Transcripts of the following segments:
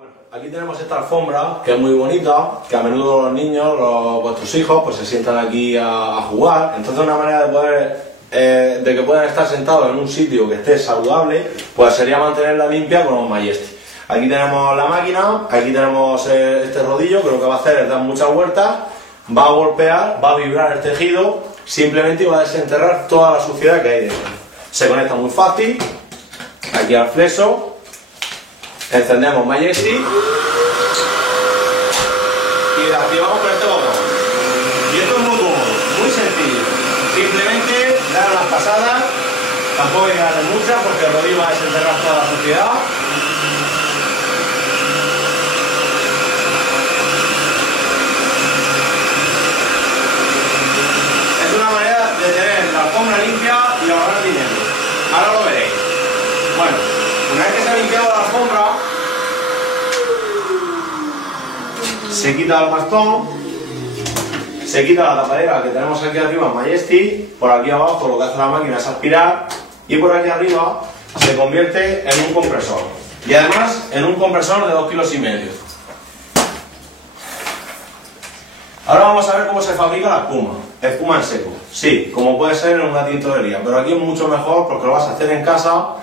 Bueno, aquí tenemos esta alfombra que es muy bonita, que a menudo los niños, vuestros hijos, pues se sientan aquí a jugar. Entonces una manera de poder, de que puedan estar sentados en un sitio que esté saludable, pues sería mantenerla limpia con un Majesty. Aquí tenemos la máquina, aquí tenemos este rodillo, que lo que va a hacer es dar muchas vueltas, va a golpear, va a vibrar el tejido, simplemente va a desenterrar toda la suciedad que hay dentro. Se conecta muy fácil, aquí al flexo. Encendemos Majesty y la activamos con este botón. Y esto es muy cómodo, muy sencillo. Simplemente dar las pasadas, tampoco hay que darle muchas porque el rodillo va a desenterrar toda la suciedad. Es una manera de tener la alfombra limpia y ahorrar dinero. Ahora lo veréis. Bueno, una vez que se ha limpiado la alfombra, se quita el bastón, se quita la tapadera que tenemos aquí arriba en Majesty, por aquí abajo lo que hace la máquina es aspirar y por aquí arriba se convierte en un compresor. Y además en un compresor de 2,5 kilos. Ahora vamos a ver cómo se fabrica la espuma. Espuma en seco. Sí, como puede ser en una tintorería, pero aquí es mucho mejor porque lo vas a hacer en casa,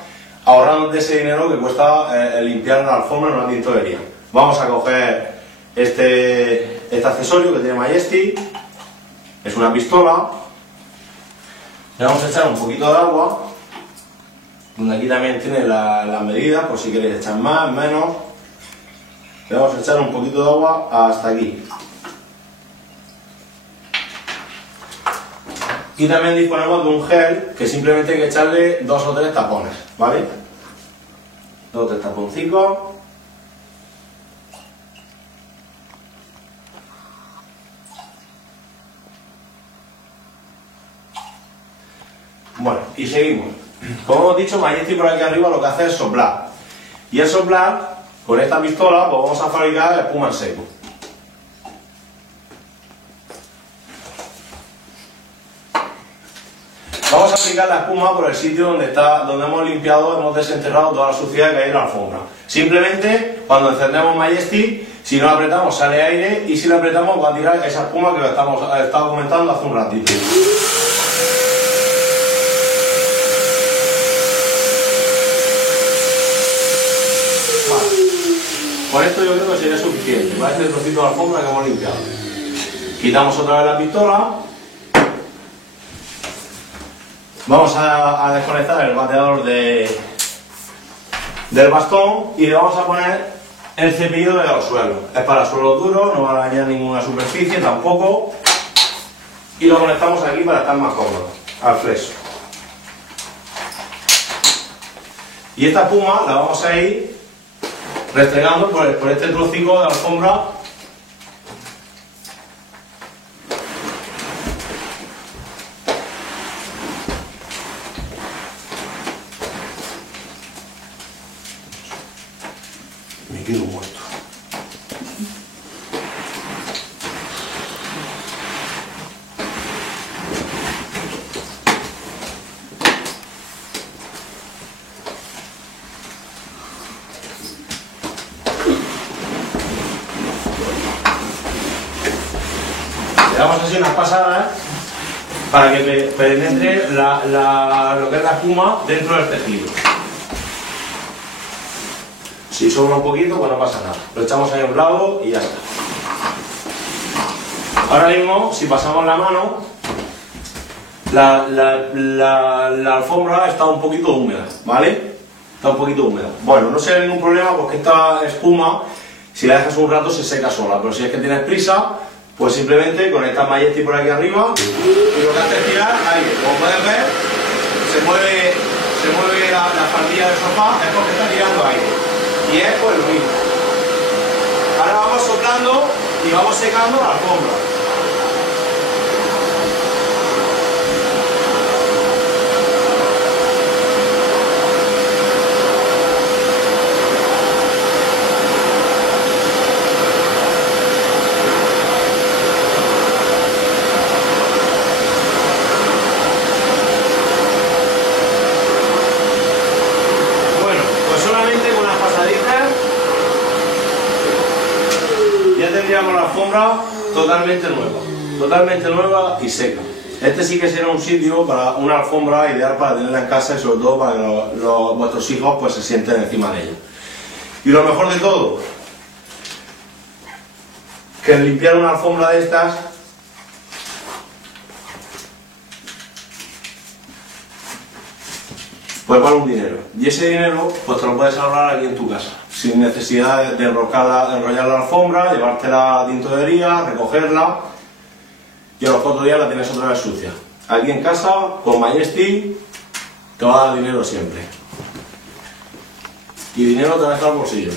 ahorrándote ese dinero que cuesta limpiar la alfombra en una tintorería. Vamos a coger este accesorio que tiene Majesty, es una pistola, le vamos a echar un poquito de agua, donde aquí también tiene las medidas, por si queréis echar más, menos, le vamos a echar un poquito de agua hasta aquí. Y también disponemos de un gel que simplemente hay que echarle 2 o 3 tapones, ¿vale? 2 o 3 taponcicos. Bueno, y seguimos. Como hemos dicho, Majesty por aquí arriba lo que hace es soplar. Y al soplar, con esta pistola, pues vamos a fabricar espuma en seco. Vamos a aplicar la espuma por el sitio donde hemos limpiado, hemos desenterrado toda la suciedad que hay en la alfombra. Simplemente, cuando encendemos Majesty, si no la apretamos sale aire y si la apretamos va a tirar esa espuma que estaba comentando hace un ratito. Con esto yo creo que sería suficiente para este trocito de alfombra que hemos limpiado. Quitamos otra vez la pistola. Vamos a desconectar el bateador del bastón y le vamos a poner el cepillo de los suelos. Es para suelos duros, no va a dañar ninguna superficie tampoco. Y lo conectamos aquí para estar más cómodo, al flexo. Y esta espuma la vamos a ir restregando por este trocico de alfombra. Me quedo muerto. Le damos así unas pasadas para que penetre lo que es la espuma dentro del tejido. Si sobra un poquito, pues no pasa nada. Lo echamos ahí a un lado y ya está. Ahora mismo, si pasamos la mano, la alfombra está un poquito húmeda, ¿vale? Está un poquito húmeda. Bueno, no sería ningún problema porque esta espuma, si la dejas un rato, se seca sola. Pero si es que tienes prisa, pues simplemente conectas Majesty por aquí arriba y lo que hace es tirar aire. Como puedes ver, se mueve la faldilla del sofá, es porque está tirando aire. Y es pues lo mismo. Ahora vamos soplando y vamos secando la alfombra. Bueno, pues solamente con unas pasaditas alfombra totalmente nueva y seca. Este sí que será un sitio para una alfombra ideal para tenerla en casa y sobre todo para que vuestros hijos pues se sienten encima de ella. Y lo mejor de todo, que limpiar una alfombra de estas pues vale un dinero. Y ese dinero pues te lo puedes ahorrar aquí en tu casa, sin necesidad de enrollar la alfombra, llevártela a la tintorería, recogerla y a los 4 días la tienes otra vez sucia. Aquí en casa, con Majestic, te va a dar dinero siempre. Y dinero te va a estar al bolsillo.